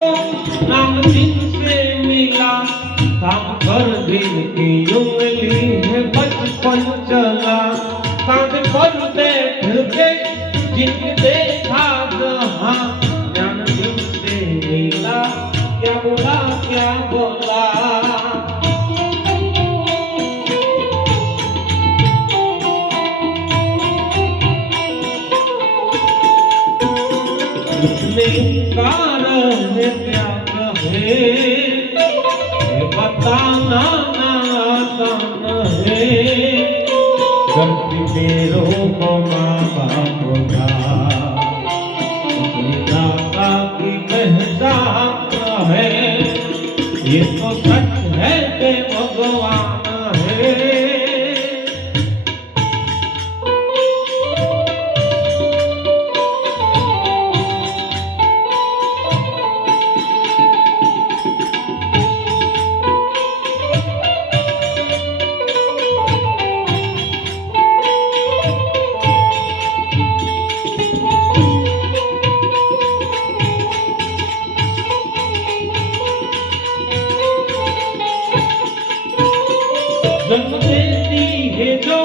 नाम जिनसे मिला काम कर दिन की उंगली है बचपन चला कांध पर बैठ के जिन देखा जहां ज्ञान जिनसे मिला क्या बोला क्या बोला कारण है क्या कहे ये बताना ना आसान है गलती तेरों को माँ बाप का दाता की पहचान है ये तो सच है कि भगवान है जन्म देती है जो